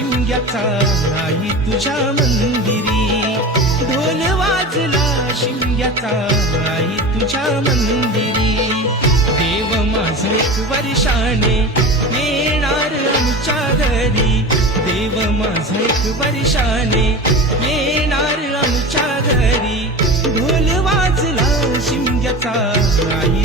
शिमग्याचा आई तुझ्या मंदिरी, ढोल वाजला शिमग्याचा आई तुझ्या मंदिरी. देव माझा एक वर्षाने येणार आमच्या घरी, देव माझा एक वर्षाने येणार आमच्या घरी. ढोल वाजला शिमग्याचा आई